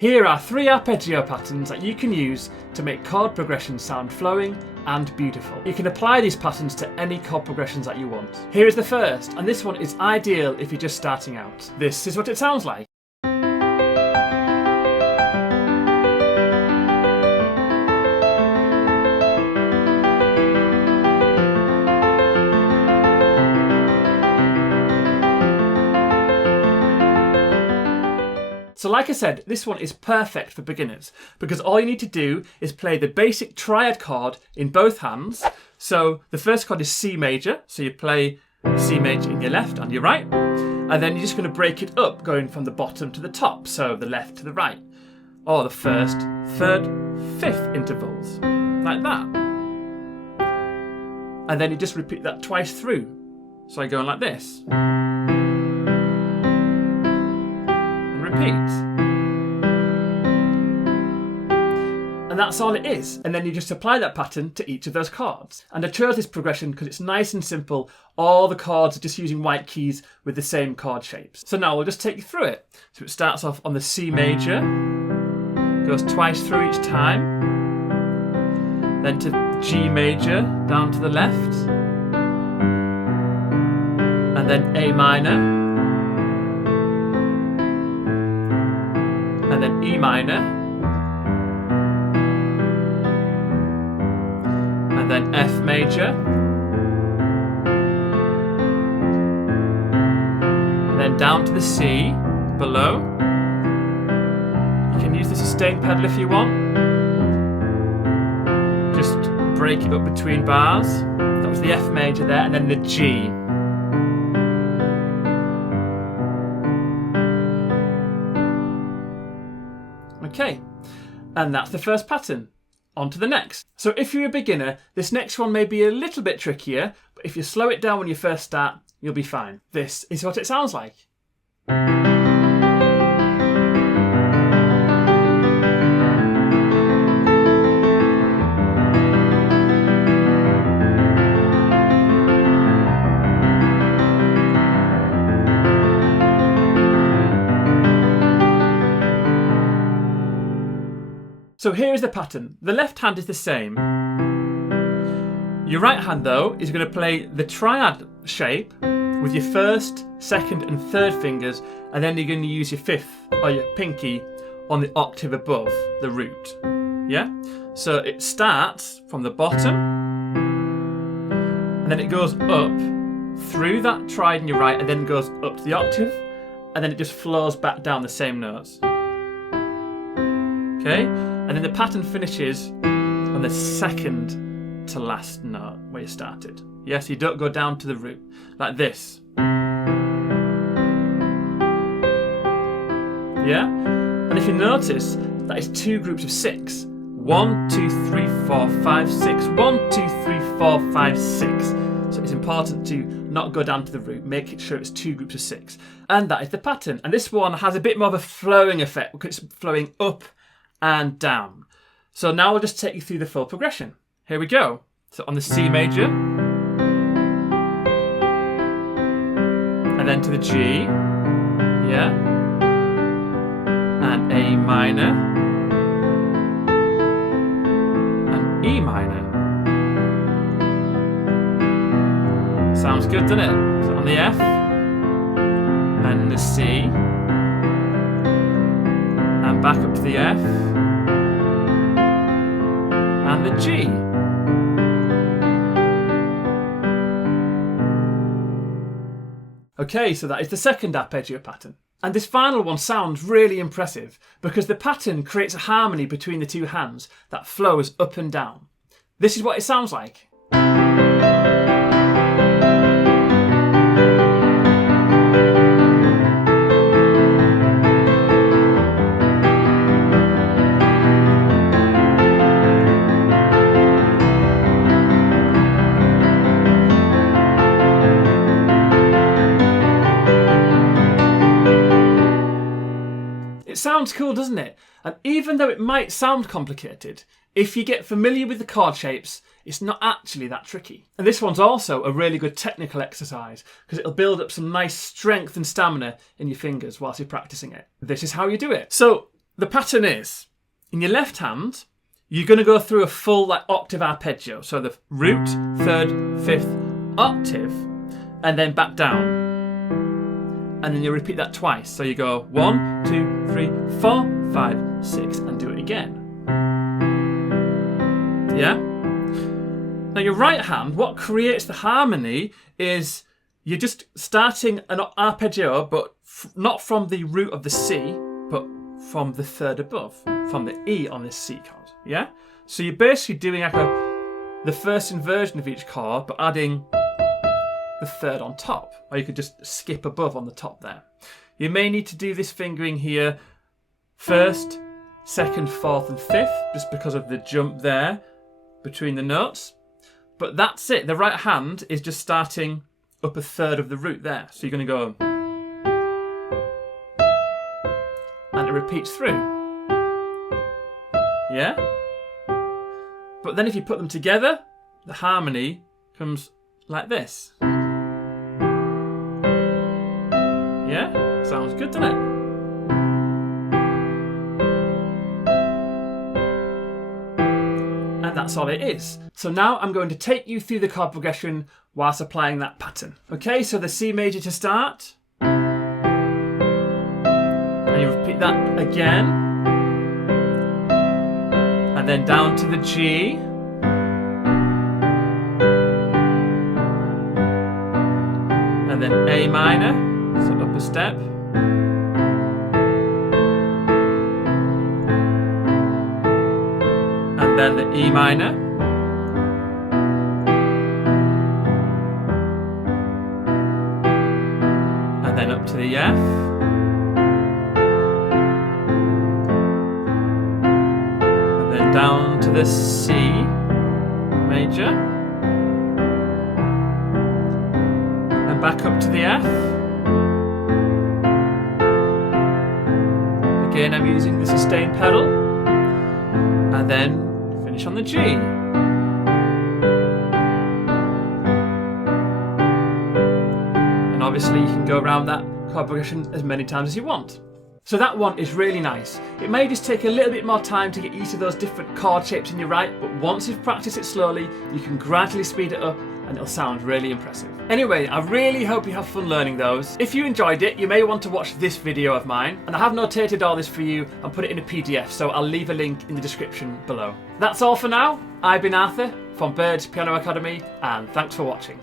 Here are 3 arpeggio patterns that you can use to make chord progressions sound flowing and beautiful. You can apply these patterns to any chord progressions that you want. Here is the first, and this one is ideal if you're just starting out. This is what it sounds like. So like I said, this one is perfect for beginners because all you need to do is play the basic triad chord in both hands. So the first chord is C major, so you play C major in your left and your right, and then you're just going to break it up going from the bottom to the top, so the left to the right, or the first, third, fifth intervals, like that. And then you just repeat that twice through. So you're going like this. Repeat. And that's all it is. And then you just apply that pattern to each of those chords. And I chose this progression because it's nice and simple. All the chords are just using white keys with the same chord shapes. So now we'll just take you through it. So it starts off on the C major, goes twice through each time, then to G major, down to the left, and then A minor, and then E minor, and then F major, and then down to the C below. You can use the sustain pedal if you want. Just break it up between bars. That was the F major there, and then the G. Okay, and that's the first pattern. On to the next. So if you're a beginner, this next one may be a little bit trickier, but if you slow it down when you first start, you'll be fine. This is what it sounds like. So here is the pattern. The left hand is the same. Your right hand, though, is going to play the triad shape with your first, second and third fingers, and then you're going to use your fifth or your pinky on the octave above the root. Yeah? So it starts from the bottom, and then it goes up through that triad in your right, and then goes up to the octave, and then it just flows back down the same notes. Okay? And then the pattern finishes on the second to last note where you started. Yes, you don't go down to the root, like this. Yeah? And if you notice, that is 2 groups of 6. 1, 2, 3, 4, 5, 6. 1, 2, 3, 4, 5, 6. So it's important to not go down to the root, make it sure it's 2 groups of 6. And that is the pattern. And this one has a bit more of a flowing effect because it's flowing up and down. So now we'll just take you through the full progression. Here we go. So on the C major, and then to the G, yeah, and A minor, and E minor. Sounds good, doesn't it? So on the F, and the C, and back up to the F, and the G. Okay, so that is the second arpeggio pattern. And this final one sounds really impressive because the pattern creates a harmony between the 2 hands that flows up and down. This is what it sounds like. It sounds cool, doesn't it? And even though it might sound complicated, if you get familiar with the chord shapes, it's not actually that tricky. And this one's also a really good technical exercise because it'll build up some nice strength and stamina in your fingers whilst you're practicing it. This is how you do it. So the pattern is, in your left hand, you're going to go through a full like octave arpeggio. So the root, third, fifth, octave, and then back down. And then you repeat that twice. So you go 1, 2, 3, 4, 5, 6, and do it again. Yeah? Now your right hand, what creates the harmony is you're just starting an arpeggio, but not from the root of the C, but from the third above, from the E on this C chord. Yeah? So you're basically doing like the first inversion of each chord, but adding the third on top. Or you could just skip above on the top there. You may need to do this fingering here first, second, fourth, and fifth, just because of the jump there between the notes. But that's it. The right hand is just starting up a third of the root there. So you're going to go, and it repeats through. Yeah? But then if you put them together, the harmony comes like this. Yeah? Sounds good, doesn't it? And that's all it is. So now I'm going to take you through the chord progression whilst applying that pattern. Okay, so the C major to start. And you repeat that again. And then down to the G. And then A minor, so up a step. And then the E minor. And then up to the F. And then down to the C major. And back up to the F. Again, I'm using the sustain pedal. And then finish on the G. And obviously you can go around that chord progression as many times as you want. So that one is really nice. It may just take a little bit more time to get used to those different chord shapes in your right, but once you've practiced it slowly, you can gradually speed it up and it'll sound really impressive. Anyway, I really hope you have fun learning those. If you enjoyed it, you may want to watch this video of mine, and I have notated all this for you and put it in a PDF, so I'll leave a link in the description below. That's all for now. I've been Arthur from Bird's Piano Academy, and thanks for watching.